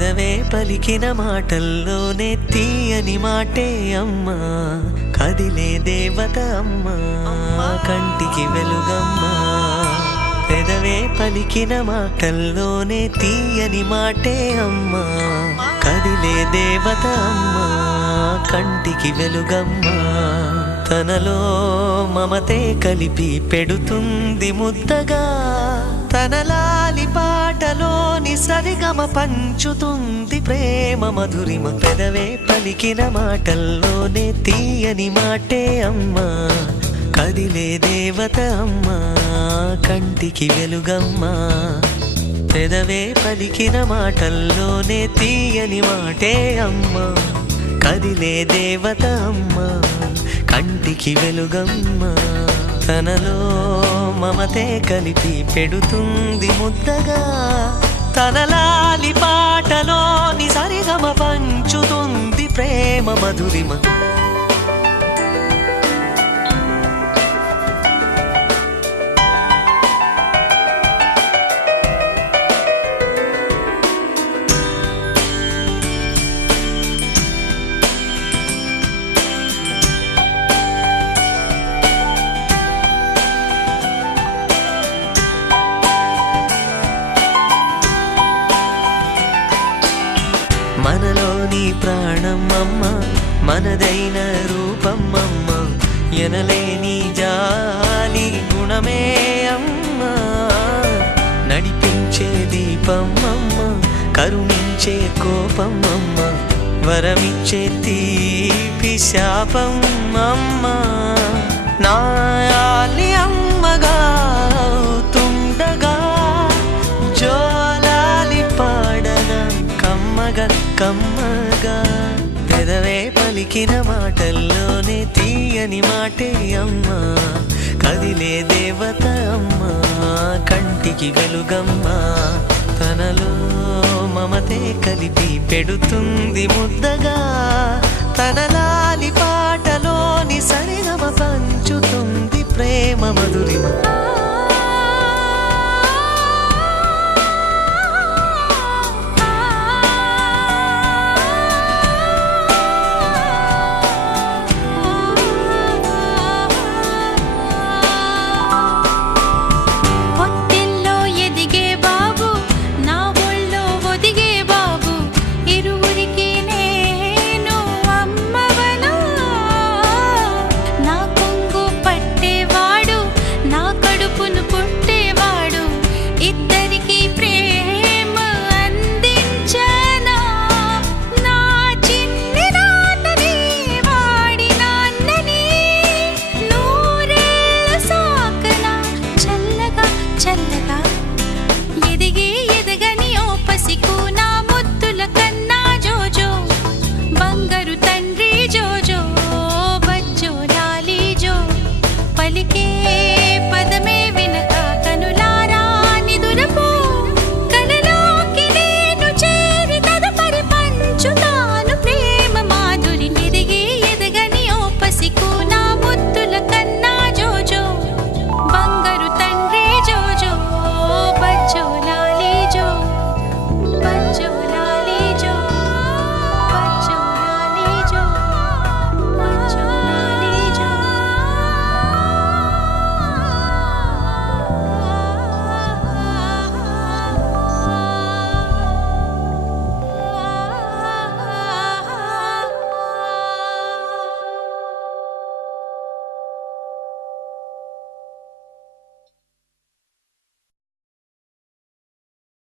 పెదవే పలికిన మాటల్లోనే తీయని మాటే అమ్మా, కదిలే దేవత అమ్మా, కంటికి వెలుగమ్మా. పెదవే పలికిన మాటల్లోనే తీయని మాటే అమ్మా, కదిలే దేవత అమ్మా, కంటికి వెలుగమ్మా. తనలో మమతే కలిపి పెడుతుంది ముద్దగా, తన లాలి పాటలోని సరిగమ పంచుతుంది ప్రేమ మధురిమ. పెదవే పలికిన మాటల్లోనే తీయని మాటే అమ్మా, కదిలే దేవత అమ్మా, కంటికి వెలుగమ్మా. పెదవే పలికిన మాటల్లోనే తీయని మాటే అమ్మా, కదిలే దేవత అమ్మా, కంటికి వెలుగమ్మా. తనలో మమతే కలిపి పెడుతుంది ముద్దగా, తన లాలి పాటలోని సరిగమ పంచుతుంది ప్రేమ మధురిమ. మనలోని ప్రాణం అమ్మ, మనదైన రూపం అమ్మ, ఎనలేని జాలి గుణమే అమ్మ. నడిపించే దీపం అమ్మ, కరుణించే కోపం అమ్మ, వరమిచ్చే తీపి శాపం అమ్మ. నాయాలి అమ్మగా అవుతుండగా, జోలాలి పాడన కమ్మగా కమ్మగా. పెదవే పలికిన మాటల్లోనే తీయని మాటే అమ్మా, కదిలే దేవత అమ్మా, కంటికి వెలుగమ్మా. తనలో మమతే కలిపి పెడుతుంది ముద్దగా, తన లాలి పాటలోని సరి